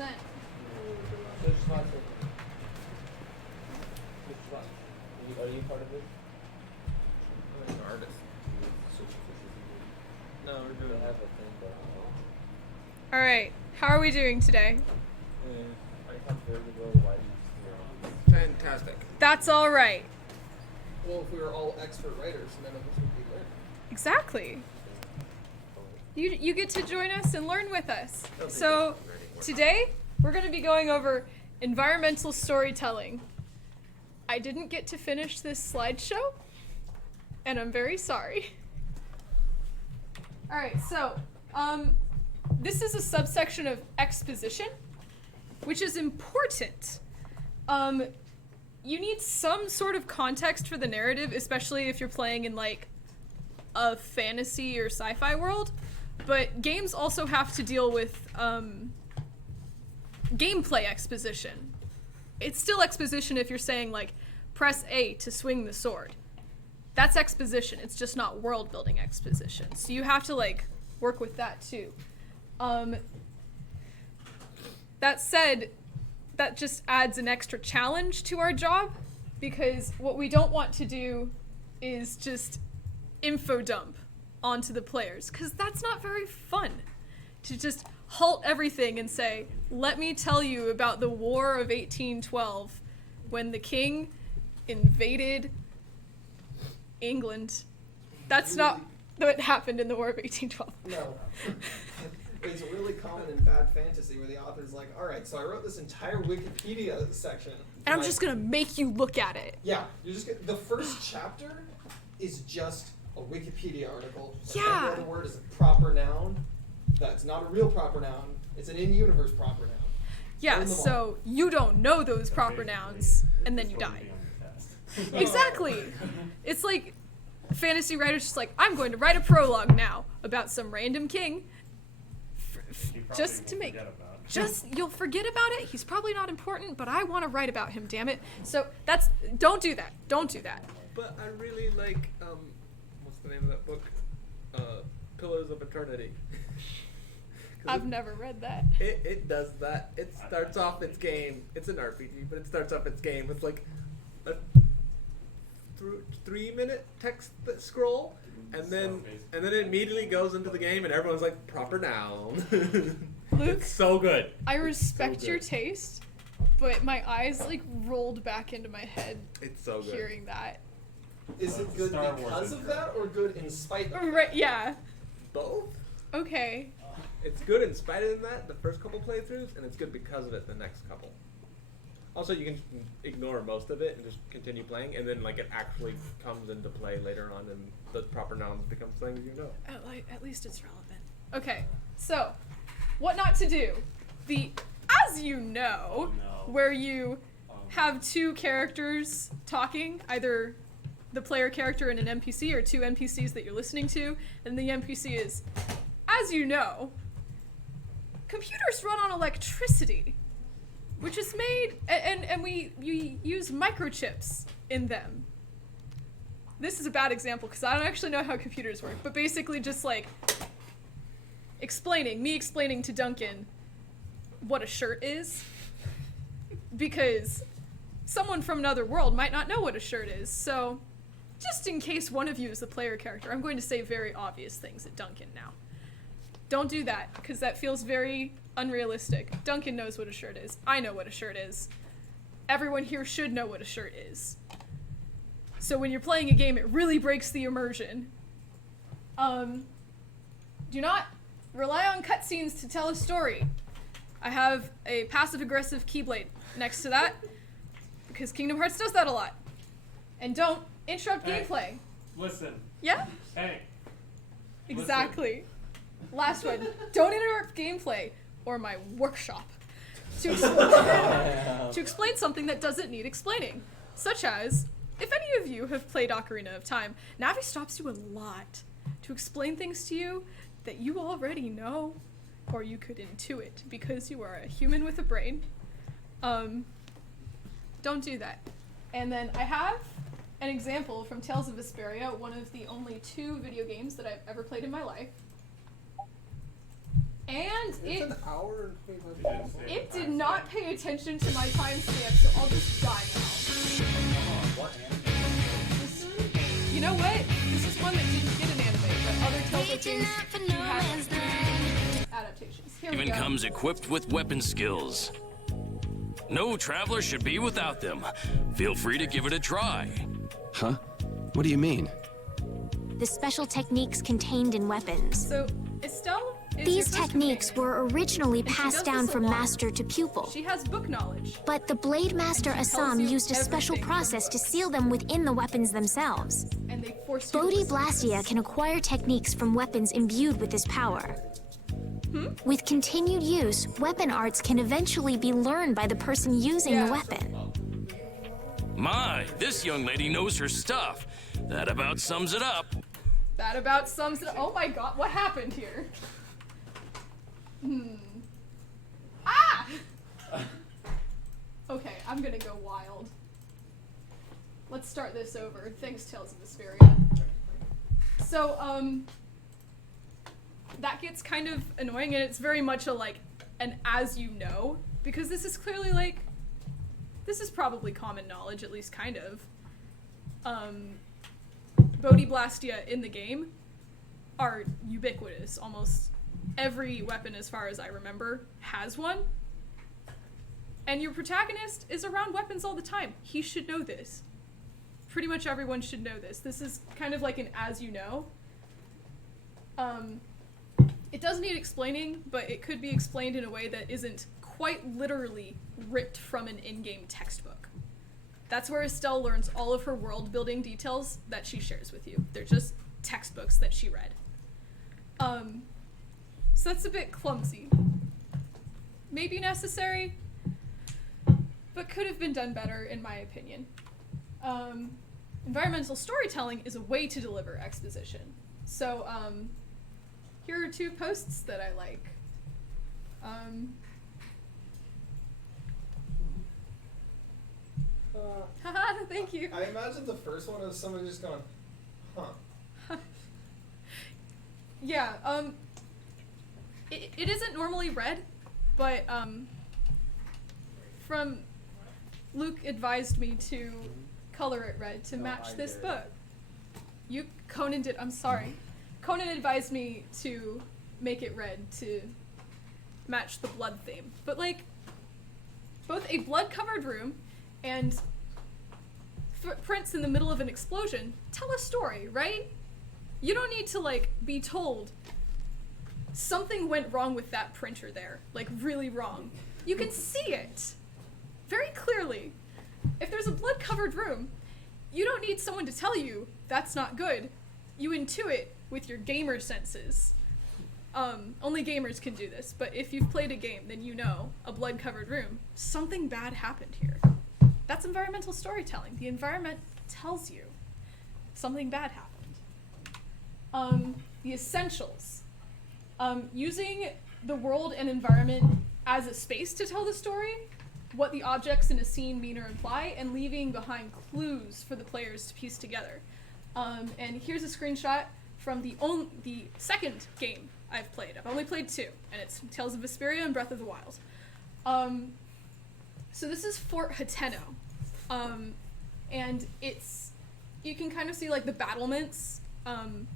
present. Are you part of it? I'm an artist. No, we're doing have a thing, but All right. How are we doing today? I can't very well why you fantastic. That's all right. Well, if we were all expert writers, none of us would be learning. Exactly. You get to join us and learn with us. Don't think So that's ready. today we're going to be going over environmental storytelling. I didn't get to finish this slideshow, and I'm very sorry. All right, so this is a subsection of exposition, which is important. You need some sort of context for the narrative, especially if you're playing in like a fantasy or sci-fi world. But games also have to deal with gameplay exposition. It's still exposition if you're saying like, press A to swing the sword. That's exposition. It's just not world building exposition. So you have to like work with that too. That said, that just adds an extra challenge to our job, because what we don't want to do is just info dump onto the players, because that's not very fun. To just halt everything and say, let me tell you about the War of 1812 when the king invaded England. That's not what happened in the War of 1812. No. It's really common in bad fantasy where the author's like, all right, so I wrote this entire Wikipedia section. And I'm like, just gonna make you look at it. Yeah, you're just the first chapter is just a Wikipedia article. Yeah. Every other word is a proper noun. That's not a real proper noun. It's an in-universe proper noun. Yeah, Learn them so you don't know those proper nouns, and then you die. Exactly. It's like fantasy writers just like, I'm going to write a prologue now about some random king. Just to make, you'll forget about it. He's probably not important, but I want to write about him, damn it. So don't do that. Don't do that. But I really like, what's the name of that book? Pillars of Eternity. I've never read that. It does that. It starts off its game. It's an RPG, but it starts off its game with like a 3-minute text scroll, and then it immediately goes into the game, and everyone's like, proper noun. Luke, it's so good. I respect so your good. taste, but my eyes like rolled back into my head It's so good. hearing that. Is it good Star Wars because of that, or good in spite of that? Right? Yeah. Both. Okay. It's good in spite of that, the first couple playthroughs, and it's good because of it the next couple. Also, you can ignore most of it and just continue playing, and then like it actually comes into play later on, and the proper nouns become things you know. At least it's relevant. Okay. So, what not to do? As you know, where you have two characters talking, either the player character and an NPC, or two NPCs that you're listening to, and the NPC is, as you know, computers run on electricity, which is made, and we use microchips in them. This is a bad example because I don't actually know how computers work, but basically just like me explaining to Duncan what a shirt is, because someone from another world might not know what a shirt is. So just in case one of you is the player character, I'm going to say very obvious things at Duncan now. Don't do that, because that feels very unrealistic. Duncan knows what a shirt is. I know what a shirt is. Everyone here should know what a shirt is. So when you're playing a game, it really breaks the immersion. Do not rely on cutscenes to tell a story. I have a passive-aggressive keyblade next to that, because Kingdom Hearts does that a lot. And don't interrupt gameplay. Listen. Yeah? Hey. Exactly. Last one. Don't interrupt gameplay or my workshop to explain something that doesn't need explaining. Such as, if any of you have played Ocarina of Time, Navi stops you a lot to explain things to you that you already know, or you could intuit because you are a human with a brain. Don't do that. And then I have an example from Tales of Vesperia, one of the only 2 video games that I've ever played in my life. And It's an hour and 25 minutes. it did not pay attention to my timestamp, so I'll just die now. What anime? This one, you know what? This is one that didn't get an anime, but other Telltale games do have adaptations. Here we Even go. comes equipped with weapon skills. No traveler should be without them. Feel free to give it a try. Huh? What do you mean? The special techniques contained in weapons. So, Estelle is These your first techniques companion, were originally and she passed does down this a from lot. master to pupil. She has book knowledge. But the Blade Master And she tells Assam you used a special everything from process to books. seal them within the weapons themselves. And they force you to Bodhi listen to Blastia this. can acquire techniques from weapons imbued with this power. With continued use, weapon arts can eventually be learned by the person using Yeah. the weapon. My, this young lady knows her stuff. That about sums it up. That about sums it up. Oh my god, what happened here? Ah! Okay, I'm gonna go wild. Let's start this over. Thanks, Tales of Vesperia. So, that gets kind of annoying, and it's very much a, like, an as you know, because this is clearly, like, this is probably common knowledge, at least kind of. Bodhi Blastia in the game are ubiquitous. Almost every weapon, as far as I remember, has one. And your protagonist is around weapons all the time. He should know this. Pretty much everyone should know this. This is kind of like an as you know. It does need explaining, but it could be explained in a way that isn't quite literally ripped from an in-game textbook. That's where Estelle learns all of her world-building details that she shares with you. They're just textbooks that she read. So that's a bit clumsy. Maybe necessary, but could have been done better, in my opinion. Environmental storytelling is a way to deliver exposition. So, here are two posts that I like. Haha, thank you. I imagine the first one is someone just going, huh. Yeah, it isn't normally read, but, from Luke advised me to color it red to match I this did. book. Conan did, I'm sorry. Conan advised me to make it red to match the blood theme. But, like, both a blood-covered room and footprints in the middle of an explosion tell a story, right? You don't need to, like, be told something went wrong with that printer there. Like, really wrong. You can see it very clearly. If there's a blood-covered room, you don't need someone to tell you that's not good. You intuit with your gamer senses. Only gamers can do this, but if you've played a game, then you know, a blood-covered room, something bad happened here. That's environmental storytelling. The environment tells you something bad happened. The essentials. Using the world and environment as a space to tell the story, what the objects in a scene mean or imply, and leaving behind clues for the players to piece together. And here's a screenshot from the second game I've played. I've only played two, and it's Tales of Vesperia and Breath of the Wild. So this is Fort Hateno, and you can kind of see like the battlements, and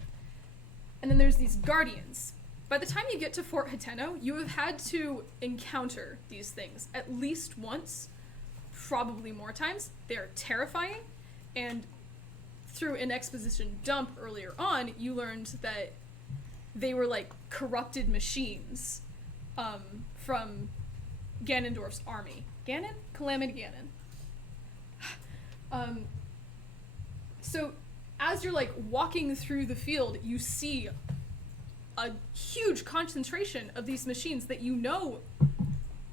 then there's these guardians. By the time you get to Fort Hateno, you have had to encounter these things at least once, probably more times. They're terrifying, and through an exposition dump earlier on, you learned that they were like corrupted machines from Ganondorf's army. Ganon? Calamity Ganon. So as you're like walking through the field, you see a huge concentration of these machines that you know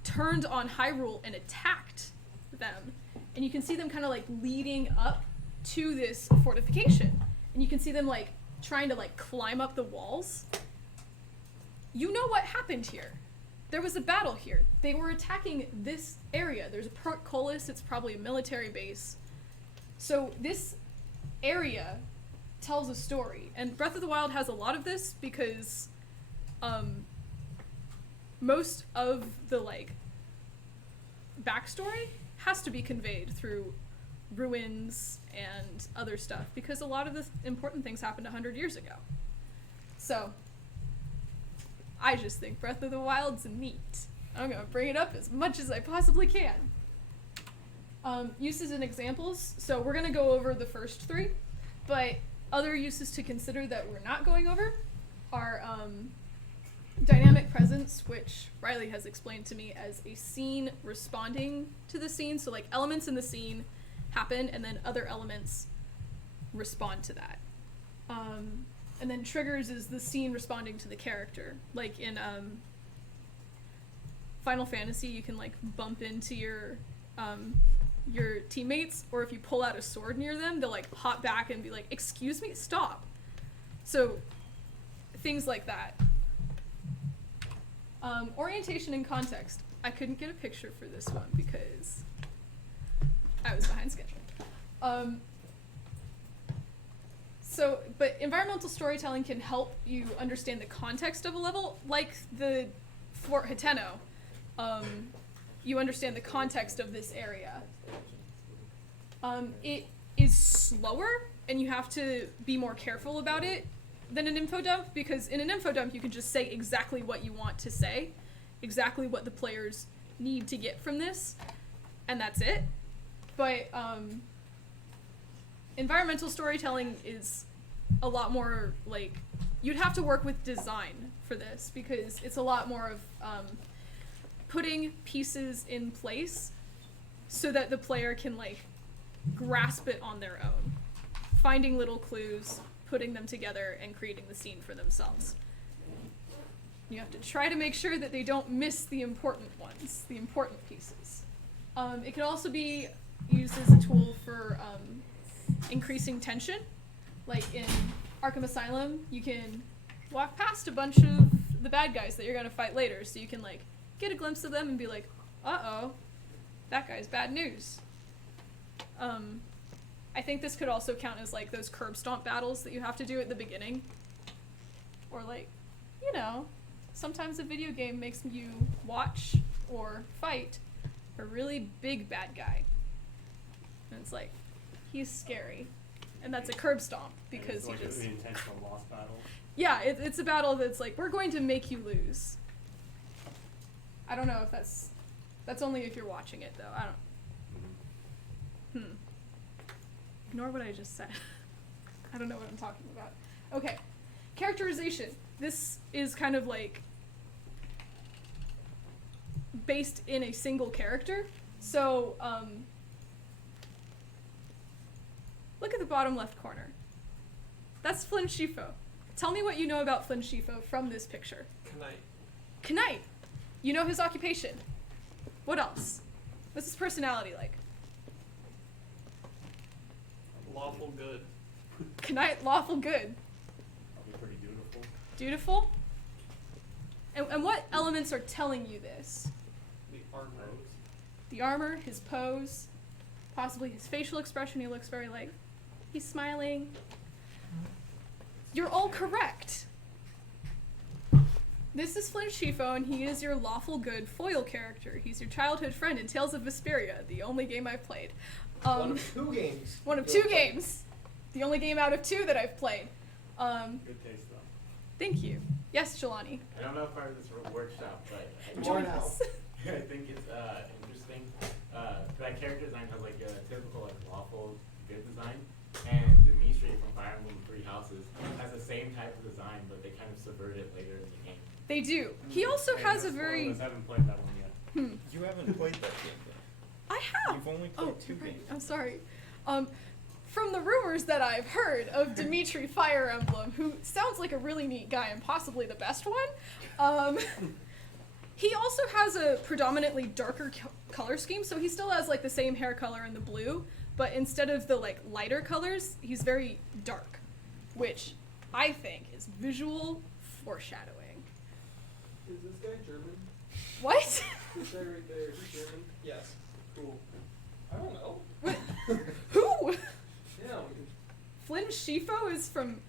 turned on Hyrule and attacked them. And you can see them kind of like leading up to this fortification. And you can see them like trying to like climb up the walls. You know what happened here. There was a battle here. They were attacking this area. There's a portcullis, it's probably a military base. So this area tells a story. And Breath of the Wild has a lot of this because most of the like backstory has to be conveyed through ruins and other stuff, because a lot of the important things happened 100 years ago. So, I just think Breath of the Wild's neat. I'm gonna bring it up as much as I possibly can. Uses and examples. So we're gonna go over the first three, but other uses to consider that we're not going over are dynamic presence, which Riley has explained to me as a scene responding to the scene. So like elements in the scene happen and then other elements respond to that. And then triggers is the scene responding to the character. Like in Final Fantasy, you can like bump into your teammates, or if you pull out a sword near them, they'll like hop back and be like, "Excuse me, stop." So things like that. Orientation and context. I couldn't get a picture for this one because I was behind schedule. But environmental storytelling can help you understand the context of a level, like the Fort Hateno. You understand the context of this area. It is slower, and you have to be more careful about it than an info dump, because in an info dump you can just say exactly what you want to say, exactly what the players need to get from this, and that's it. But environmental storytelling is a lot more like, you'd have to work with design for this, because it's a lot more of putting pieces in place so that the player can like grasp it on their own, finding little clues, putting them together, and creating the scene for themselves. You have to try to make sure that they don't miss the important ones, the important pieces. It can also be used as a tool for increasing tension. Like in Arkham Asylum, you can walk past a bunch of the bad guys that you're going to fight later, so you can like get a glimpse of them and be like, uh-oh, that guy's bad news. I think this could also count as like those curb stomp battles that you have to do at the beginning. Or like, you know, sometimes a video game makes you watch or fight a really big bad guy. And it's like, he's scary. And that's a curb stomp, because he just... the intentional loss battle. Yeah, it's a battle that's like, we're going to make you lose. I don't know if that's only if you're watching it, though. I don't... Ignore what I just said. I don't know what I'm talking about. Okay. Characterization. This is kind of like based in a single character. So, look at the bottom left corner. That's Flynn Scifo. Tell me what you know about Flynn Scifo from this picture. Knight. You know his occupation. What else? What's his personality like? Lawful good. Knight, lawful good. Probably pretty dutiful. Dutiful? And what elements are telling you this? The armor. The armor, his pose, possibly his facial expression. He looks very like, he's smiling. You're all correct. This is Flynn Scifo, and he is your lawful good foil character. He's your childhood friend in Tales of Vesperia, the only game I've played. One of two games. One of two games. The only game out of two that I've played. Good taste, though. Thank you. Yes, Jelani. I don't know if part of this workshop, but Join us. I think it's interesting. That character design has like a typical like lawful good design, and Dimitri from Fire Emblem Three Houses has the same type of design, but they kind of subvert it later in the game. They do. He also has a Most very... of us haven't played that one yet. You haven't played that game yet. I have. You've only played two right. games. I'm sorry. From the rumors that I've heard of Dimitri Fire Emblem, who sounds like a really neat guy and possibly the best one, he also has a predominantly darker color scheme, so he still has like the same hair color and the blue, but instead of the like lighter colors, he's very dark, which I think is visual foreshadowing. Is this guy German? What? This guy right there is German? Yes. Cool. I don't know. What? Who? Yeah, we can... Flynn Scifo is from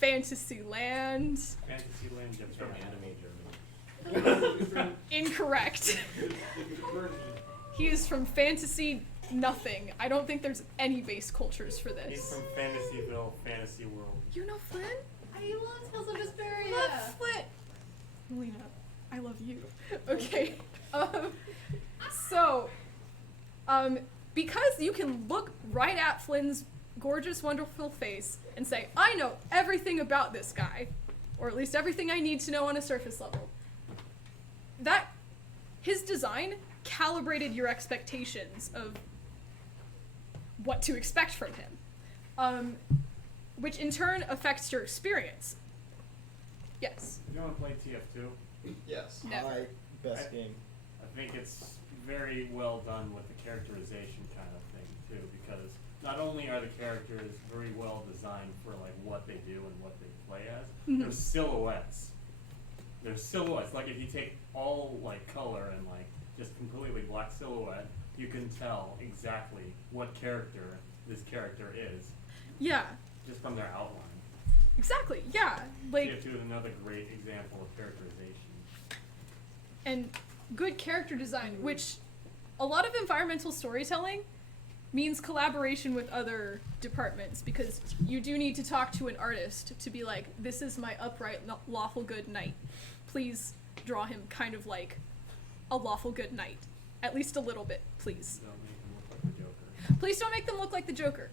Fantasyland. Fantasyland It's from Japan. anime Germany. Incorrect. Bernie. He is from fantasy nothing. I don't think there's any base cultures for He's this. from Fantasyville, Fantasy World. You know Flynn? I love Tales of Vesperia. Love Flynn. Melina, I love you. Okay. So, because you can look right at Flynn's gorgeous, wonderful face and say, I know everything about this guy, or at least everything I need to know on a surface level. That, his design calibrated your expectations of what to expect from him, which in turn affects your experience. Yes. You want to play TF2? Yes. Never. My best game. I think it's very well done with the characterization kind of thing too, because not only are the characters very well designed for like what they do and what they play as, they're silhouettes. They're silhouettes. Like if you take all like color and like just completely black silhouette, you can tell exactly what character this character is Yeah. just from their outline. Exactly. Yeah. Like, TF2 is another great example of characterization. and good character design, which a lot of environmental storytelling means collaboration with other departments, because you do need to talk to an artist to be like, this is my upright, lawful good knight. Please draw him kind of like a lawful good knight. At least a little bit, please. Don't make them look like the Joker. Please don't make them look like the Joker.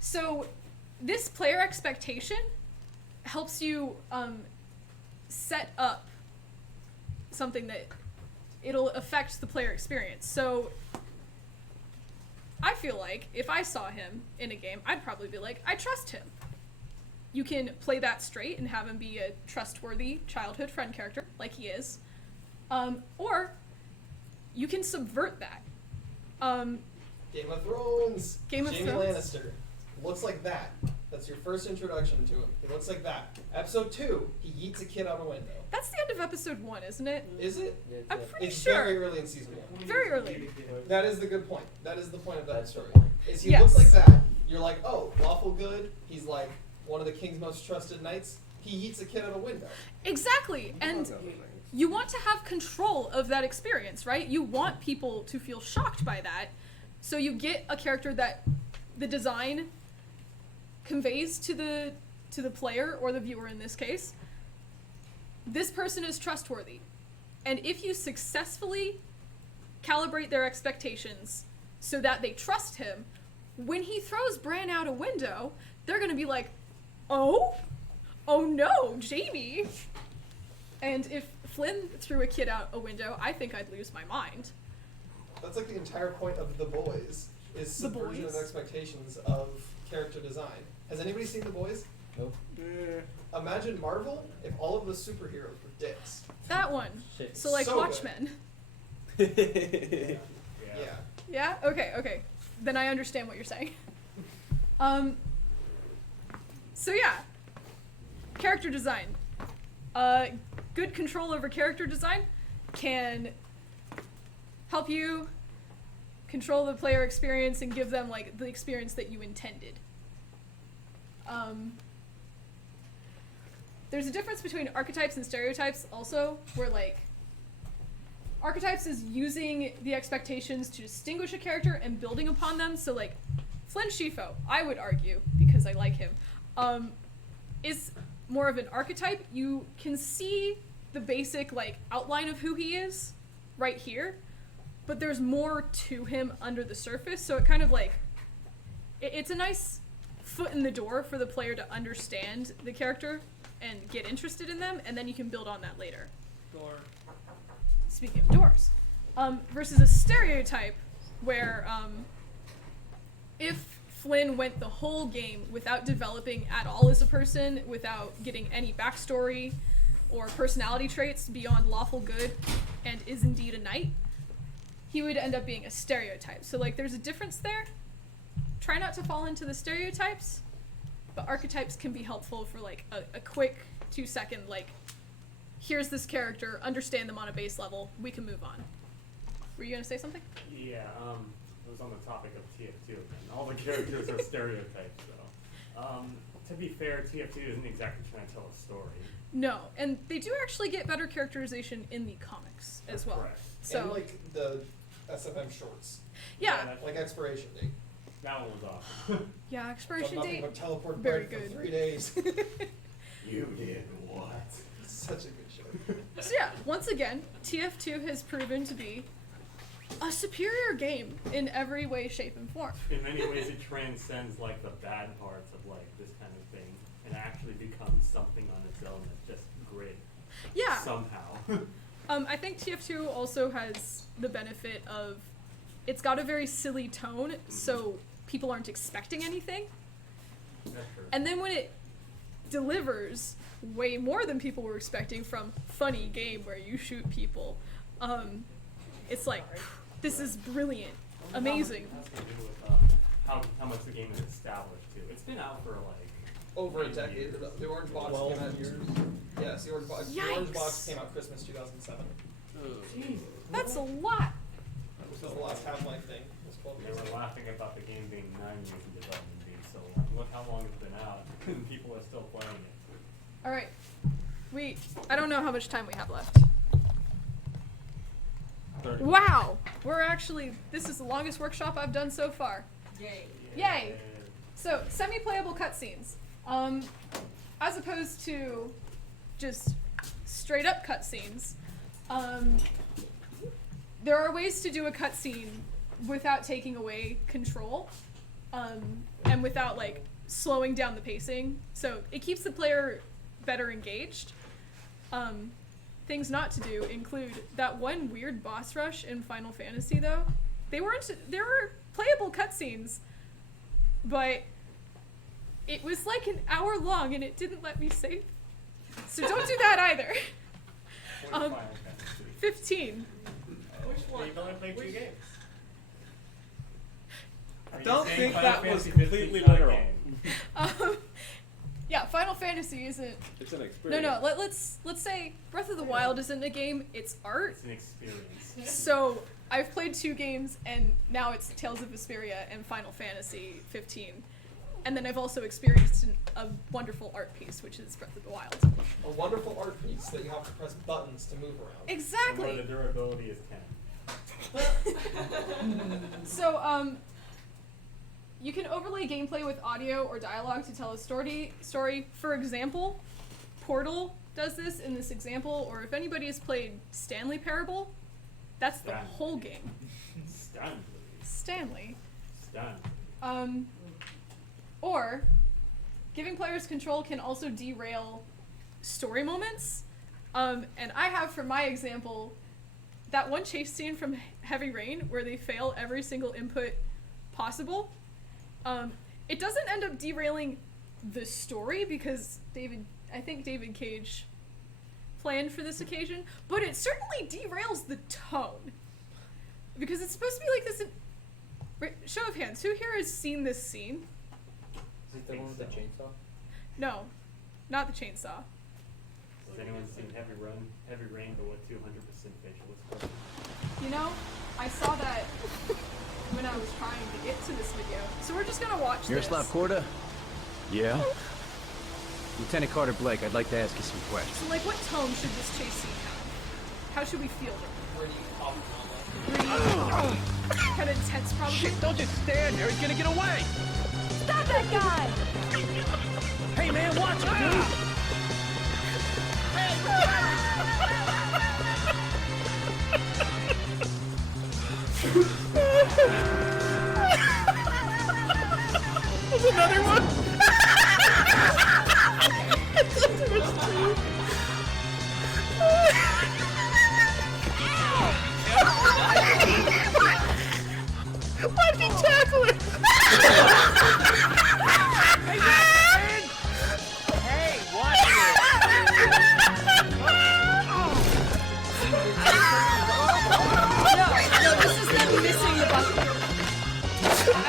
So this player expectation helps you set up something that it'll affect the player experience. So I feel like if I saw him in a game, I'd probably be like, I trust him. You can play that straight and have him be a trustworthy childhood friend character, like he is. Or you can subvert that. Game of Thrones. Game of Jaime Thrones. Lannister looks like that. That's your first introduction to him. He looks like that. Episode 2, he yeets a kid out a window. That's the end of episode 1, isn't it? Is it? I'm pretty It's sure. very early in season 1. Very early. That is the good point. That is the point of that That's story. the point. Is he Yes. looks like that. You're like, oh, lawful good. He's like one of the king's most trusted knights. He yeets a kid out a window. Exactly. And you want to have control of that experience, right? You want people to feel shocked by that. So you get a character that the design conveys to the player, or the viewer in this case. This person is trustworthy. And if you successfully calibrate their expectations so that they trust him, when he throws Bran out a window, they're going to be like, oh no, Jaime. And if Flynn threw a kid out a window, I think I'd lose my mind. That's like the entire point of The Boys, is The subversion Boys? of expectations of character design. Has anybody seen The Boys? Nope. Imagine Marvel if all of the superheroes were dicks. That one. Shit. So like So good. Watchmen. Yeah. Yeah? Okay. Then I understand what you're saying. So yeah. Character design. Good control over character design can help you control the player experience and give them like the experience that you intended. There's a difference between archetypes and stereotypes also, where like archetypes is using the expectations to distinguish a character and building upon them. So like Flynn Shifo, I would argue, because I like him, is more of an archetype. You can see the basic like outline of who he is right here, but there's more to him under the surface. So it kind of like, it's a nice foot in the door for the player to understand the character and get interested in them, and then you can build on that later. Door. Speaking of doors, versus a stereotype where if Flynn went the whole game without developing at all as a person, without getting any backstory or personality traits beyond lawful good, and is indeed a knight, he would end up being a stereotype. So like there's a difference there. Try not to fall into the stereotypes, but archetypes can be helpful for like a quick 2-second like, here's this character, understand them on a base level, we can move on. Were you gonna say something? Yeah, it was on the topic of TF2 again. All the characters are stereotypes, though. to be fair, TF2 isn't exactly trying to tell a story. No, and they do actually get better characterization in the comics as well. Correct. So And like the SFM shorts, yeah, like expiration date. That one was awesome. yeah, Done expiration nothing date. but teleport very break good. for 3 days. You did what? It's such a good show. So yeah, once again, TF2 has proven to be a superior game in every way, shape, and form. In many ways, it transcends like the bad parts of like this kind of thing, and actually becomes something on its own that's just great. Yeah. Somehow. I think TF2 also has the benefit of it's got a very silly tone, so people aren't expecting anything. That's true. And then when it delivers way more than people were expecting from funny game where you shoot people, it's like, this is brilliant, amazing. It has to do with how much the game is established too. It's been out for like Over a decade. The Orange Box 12 came out. years. Yes, the Orange Box. The Yikes. Orange Box came out Christmas 2007. That's a lot. This was the last Half-Life thing. It was 12 they years were ago. laughing about the game being 9 years in development being so long. Look how long it's been out, and people are still playing it. All right, I don't know how much time we have left. 30. Wow, this is the longest workshop I've done so far. Yay. So, semi-playable cutscenes. As opposed to just straight up cutscenes, there are ways to do a cutscene without taking away control, and without like slowing down the pacing. So it keeps the player better engaged. Things not to do include that one weird boss rush in Final Fantasy though. There were playable cutscenes, but it was like an hour long and it didn't let me save. So don't do that either. Which Final Fantasy? 15. Which one? You've only played 2 games. Are you don't saying think Final that was Fantasy 15 completely is not a literal. game? Yeah, Final Fantasy isn't. It's an experience. No. Let's say Breath of the Wild isn't a game. It's art. It's an experience. So I've played 2 games, and now it's Tales of Vesperia and Final Fantasy 15. And then I've also experienced a wonderful art piece, which is Breath of the Wild. A wonderful art piece that you have to press buttons to move around. And where Exactly. the durability is 10. So you can overlay gameplay with audio or dialogue to tell a story. For example, Portal does this in this example, or if anybody has played Stanley Parable, that's the Stanley. whole game. Stanley. Stanley. Or giving players control can also derail story moments. And I have, for my example, that one chase scene from Heavy Rain where they fail every single input possible. It doesn't end up derailing the story because I think David Cage planned for this occasion, but it certainly derails the tone. Because it's supposed to be like this. Show of hands, who here has seen this scene? Is it the one with the chainsaw? No, not the chainsaw. Has anyone seen Heavy Rain, but with 200% facial expression? You know, I saw that when I was trying to get to this video. So we're just gonna watch Miroslav this. Korda? Yeah? Lieutenant Carter Blake, I'd like to ask you some questions. So like, what tone should this chase scene have? How should we feel it? Pretty off Kind of intense, probably. Shit, don't just stand there, he's gonna get away! Stop that guy! Hey man, watch him, dude! There's another one. Why'd he tackle it? Hey, watch No, this is them missing the button. I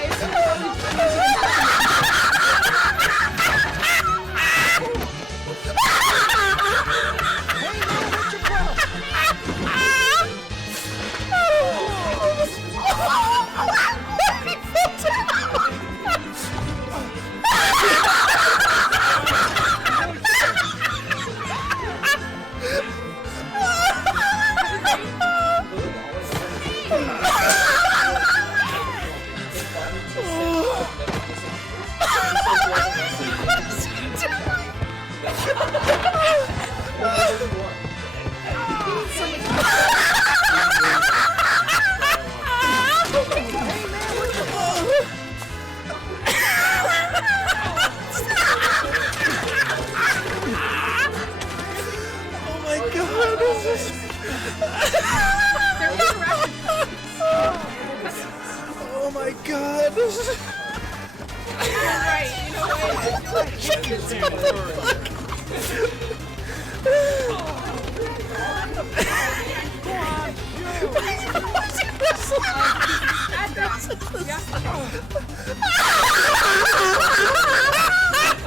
right, you know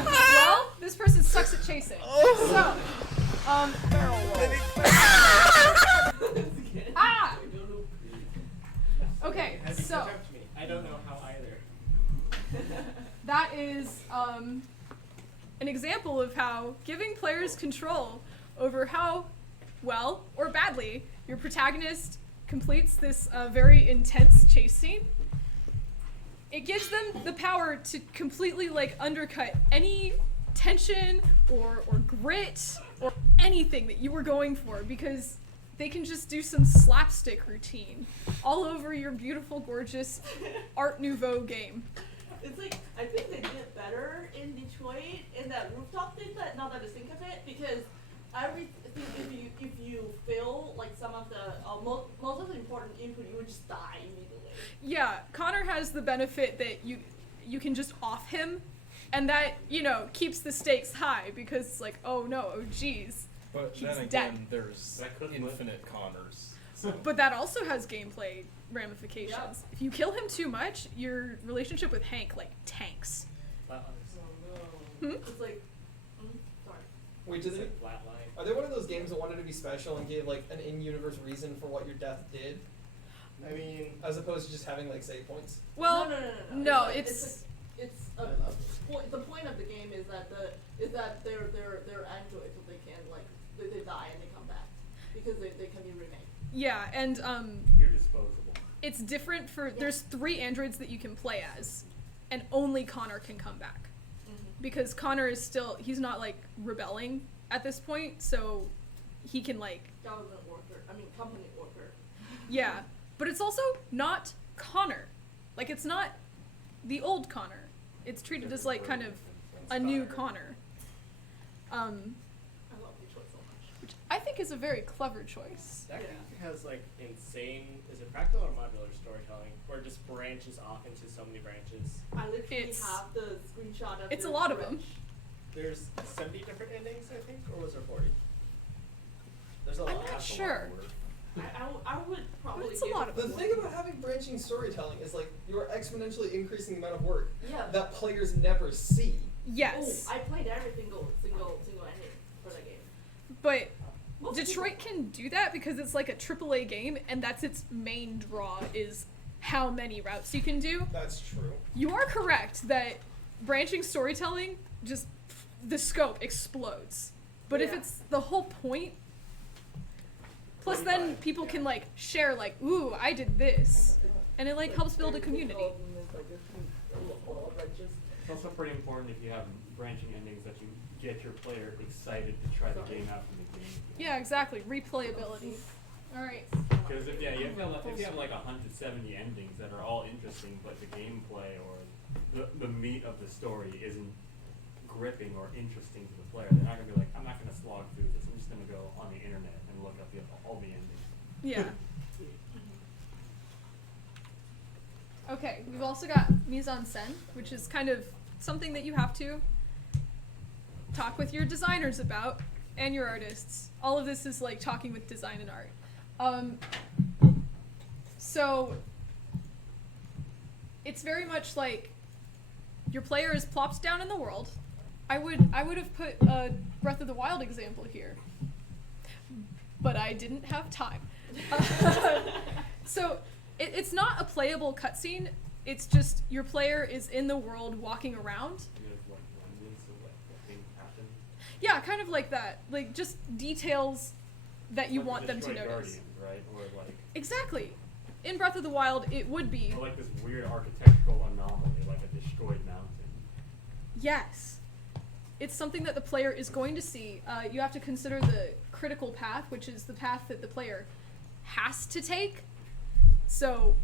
Well, this person sucks at chasing. So, ah! Okay, so I don't know how either. that is an example of how giving players control over how well or badly your protagonist completes this very intense chase scene. It gives them the power to completely like undercut any tension or grit or anything that you were going for, because they can just do some slapstick routine all over your beautiful, gorgeous Art Nouveau game. It's like, I think they did it better in Detroit in that rooftop thing, that now that I think of it, because if you fail like some of the most of the important input, you would just die immediately. Yeah, Connor has the benefit that you can just off him, and that, you know, keeps the stakes high, because it's like, oh no, oh geez, But he's then again, dead. there's infinite Connors. So. But that also has gameplay ramifications. Yep. If you kill him too much, your relationship with Hank like tanks. Oh no. Hmm? It's like, sorry. Wait, did they? Flatline. Are they one of those games that wanted to be special and gave like an in-universe reason for what your death did, I mean, as opposed to just having like save points? Well, no. no, It's the point of the game is that they're androids, so they can like they die and they come back because they can be remade. yeah, and You're disposable. it's different for there's 3 androids that you can play as, and only Connor can come back. Because Connor is still, he's not like rebelling at this point, so he can like, Government worker, company worker. yeah, but it's also not Connor. Like, it's not the old Connor. It's treated as like kind of a new Connor. I love Detroit so much. Which I think is a very clever choice. that game has like insane, is it practical or modular storytelling? Where it just branches off into so many branches. I literally It's- have the screenshot of It's a the lot of bridge. them. There's 70 different endings, I think, or was there 40? There's a I'm lot. not That's a lot sure. of work. I would probably It's a give lot it of The thing about having branching storytelling is like you're exponentially increasing the amount of work Yeah. that players never see. Yes, I played every single ending for that game. but Most Detroit can do that because it's like a AAA game, and that's its main draw, is how many routes you can do. That's true. You are correct that branching storytelling, just the scope explodes. But if Yeah. it's the whole point, plus then people can like share like, ooh, I did this, and it like helps build a community. It's also pretty important if you have branching endings that you get your player excited to try the game out from the game. Yeah, exactly. Replayability. All right. Because if you have like 170 endings that are all interesting, but the gameplay or the meat of the story isn't gripping or interesting to the player, they're not gonna be like, I'm not gonna slog through this. I'm just gonna go on the internet and look up all the endings. Yeah. Okay, we've also got mise en scène, which is kind of something that you have to talk with your designers about and your artists. All of this is like talking with design and art. So it's very much like your player is plopped down in the world. I would have put a Breath of the Wild example here, but I didn't have time. So it's not a playable cutscene. It's just your player is in the world walking around. You have like remnants of like what things happen. Yeah, kind of like that. Like just details that you Like want the them to Destroyed notice. Guardians, right? Or like Exactly. In Breath of the Wild, it would be. or like this weird architectural anomaly, like a destroyed mountain. Yes. It's something that the player is going to see. You have to consider the critical path, which is the path that the player has to take. So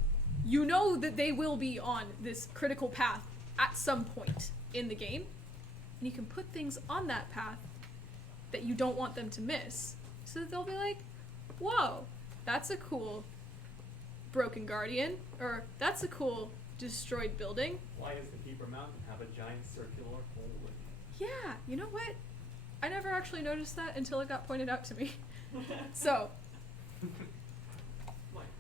you know that they will be on this critical path at some point in the game. And you can put things on that path that you don't want them to miss. So that they'll be like, whoa, that's a cool broken guardian. Or that's a cool destroyed building. Why does the Keeper Mountain have a giant circular hole in it? Yeah, you know what? I never actually noticed that until it got pointed out to me. So,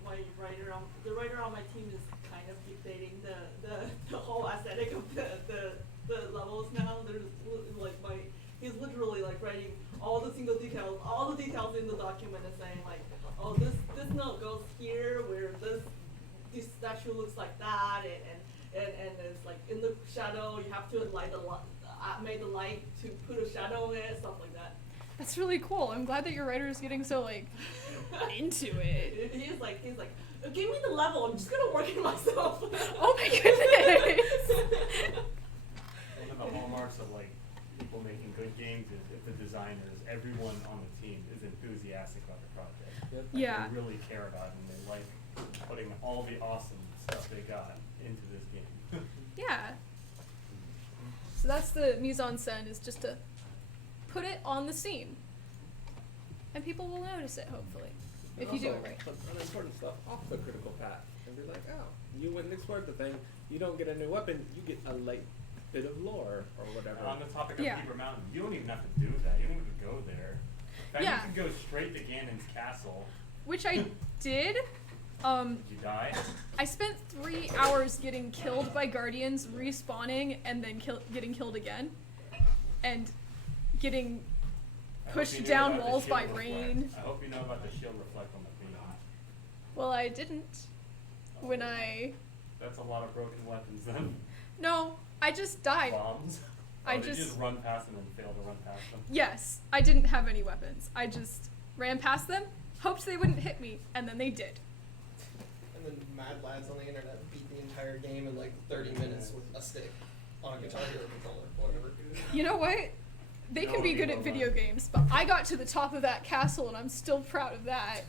My writer the writer on my team is kind of dictating the whole aesthetic of the levels now. There's he's literally like writing all the single details, all the details in the document and saying like, oh, this note goes here where this statue looks like that, and it's like in the shadow you have to make the light to put a shadow in it, stuff like that. that's really cool. I'm glad that your writer is getting so like into it. He's like, give me the level. I'm just gonna work it myself. Oh my goodness. One of the hallmarks of like people making good games is if the designers, everyone on the team is enthusiastic about the project. Yep. Like, Yeah. They really care about it and they like putting all the awesome stuff they got into this game. Yeah. So that's the mise en scène, is just to put it on the scene. And people will notice it, hopefully, if you do it right. Put unimportant stuff off the critical path and be like, oh, you went and explored the thing, you don't get a new weapon, you get a light bit of lore or whatever. On the topic of Yeah. Keeper Mountain, you don't even have to do that. You don't even have to go there. In fact, Yeah. you can go straight to Ganon's castle. Which I did. Did you die? I spent 3 hours getting killed by guardians, respawning, and then getting killed again. And getting I hope pushed you knew down about the walls shield by reflect. rain. I hope you know about the shield reflect on the beam. Well, I didn't. When I... That's a lot of broken weapons then. No, I just died. Bombs. I Did you just- just run past them and fail to run past them? Yes, I didn't have any weapons. I just ran past them, hoped they wouldn't hit me, and then they did. And then mad lads on the internet beat the entire game in like 30 minutes with a stick on a Guitar Hero controller, whatever. You know what? They can be good at video games, but I got to the top of that castle, and I'm still proud of that.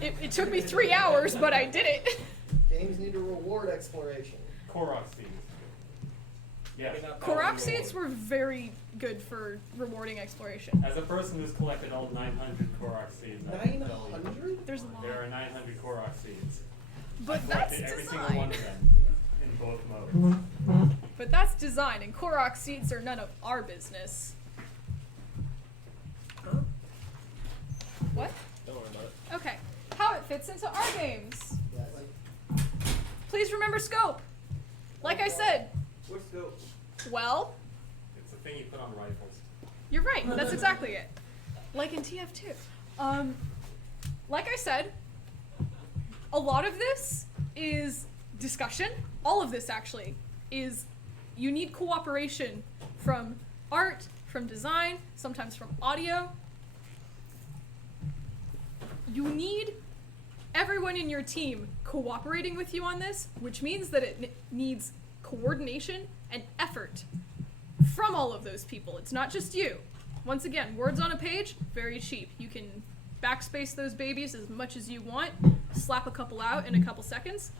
It took me 3 hours, but I did it. Games need to reward exploration. Korok seeds. Yes. Korok seeds were very good for rewarding exploration. As a person who's collected all 900 Korok seeds, I can tell you, 900? There's a lot. there are 900 Korok seeds. But I that's collected every single one design. of them in both modes. But that's design, and Korok seeds are none of our business. What? Don't worry about it. Okay. How it fits into our games. Yeah, like, Please remember scope. Like I said, What's the well, It's a thing you put on rifles. you're right. That's exactly it. Like in TF2. Like I said, a lot of this is discussion. All of this actually is you need cooperation from art, from design, sometimes from audio. You need everyone in your team cooperating with you on this, which means that it needs coordination and effort from all of those people. It's not just you. Once again, words on a page, very cheap. You can backspace those babies as much as you want, slap a couple out in a couple seconds.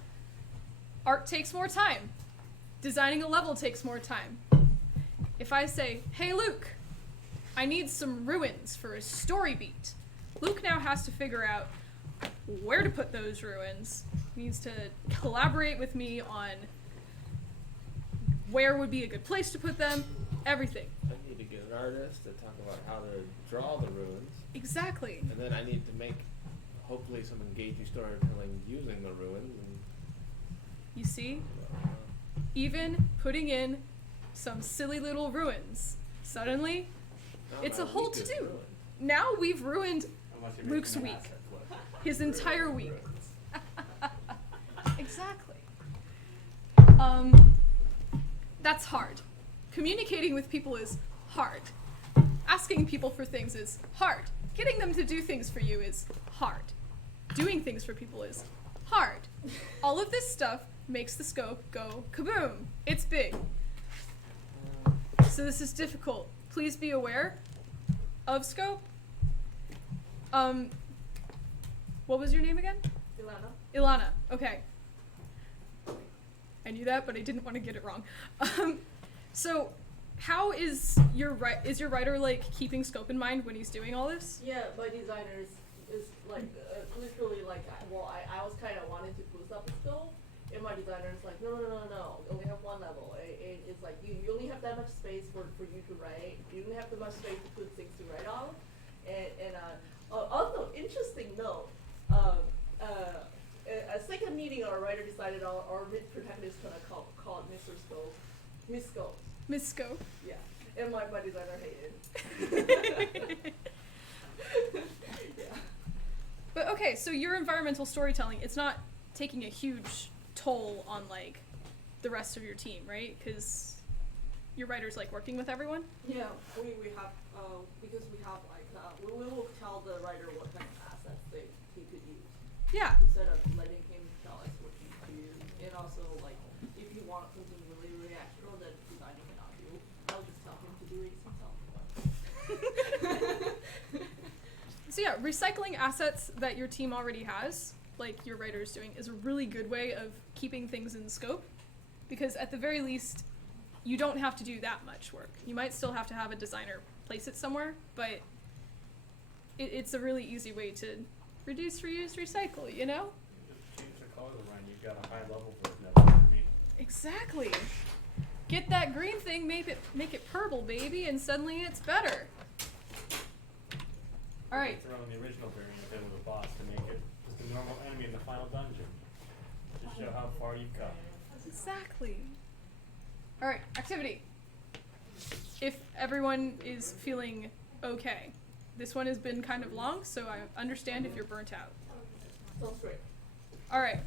Art takes more time. Designing a level takes more time. If I say, hey Luke, I need some ruins for a story beat, Luke now has to figure out where to put those ruins. He needs to collaborate with me on where would be a good place to put them, everything. I need to get an artist to talk about how to draw the ruins, Exactly. and then I need to make hopefully some engaging storytelling using the ruins. And You see? Even putting in some silly little ruins. Suddenly, now it's my a whole week is to-do. ruined. Now we've ruined Unless you're Luke's making an week. asset flip. his entire week. Exactly. That's hard. Communicating with people is hard. Asking people for things is hard. Getting them to do things for you is hard. Doing things for people is hard. All of this stuff makes the scope go kaboom. It's big. So this is difficult. Please be aware of scope. What was your name again? Ilana. Ilana. Okay. I knew that, but I didn't want to get it wrong. So, how is your writer like keeping scope in mind when he's doing all this? Yeah, my designer is like literally like, well, I was kind of wanting to boost up the skill, And my designer's like, no, you only have one level. It's like, you only have that much space for you to write. You don't have that much space to put things to write on. Also, interesting note, a second meeting, our writer decided our protagonist is going to call it Mr. Scope. Miss Scope. Miss Scope. Yeah. And my designer hated. Yeah. But okay, so your environmental storytelling, it's not taking a huge toll on like the rest of your team, right? Because your writer's like working with everyone. Yeah, we have because we have like we will tell the writer what kind of assets he could use. Yeah. Instead of letting him tell us what he could use, and also like if he wants something really extra that designer cannot do, I'll just tell him to do it himself. So yeah, recycling assets that your team already has, like your writer is doing, is a really good way of keeping things in scope, because at the very least, you don't have to do that much work. You might still have to have a designer place it somewhere, but it's a really easy way to reduce, reuse, recycle, you know? Just change the color of the run. You've got a high level version of it, I mean. Exactly. Get that green thing, make it purple, baby, and suddenly it's better. All right. Throw in the original variant then with a boss to make it just a normal enemy in the final dungeon. Just show how far you've come. Exactly. All right, activity. If everyone is feeling okay. This one has been kind of long, so I understand if you're burnt out. Sounds great. All right.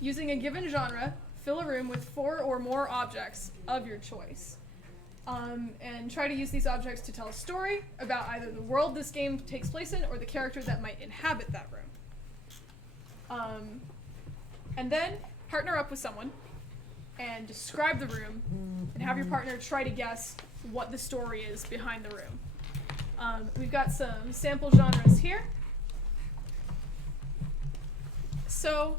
Using a given genre, fill a room with 4 or more objects of your choice. And try to use these objects to tell a story about either the world this game takes place in or the character that might inhabit that room. And then partner up with someone and describe the room and have your partner try to guess what the story is behind the room. We've got some sample genres here. So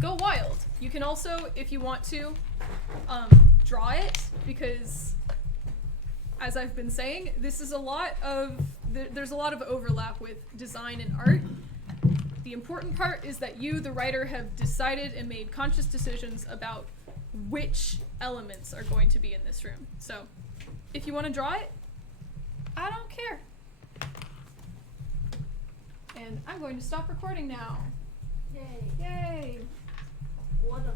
go wild. You can also, if you want to, draw it, because as I've been saying, this is a lot of there's a lot of overlap with design and art. The important part is that you, the writer, have decided and made conscious decisions about which elements are going to be in this room. So if you want to draw it, I don't care. And I'm going to stop recording now. Yay. Yay. What a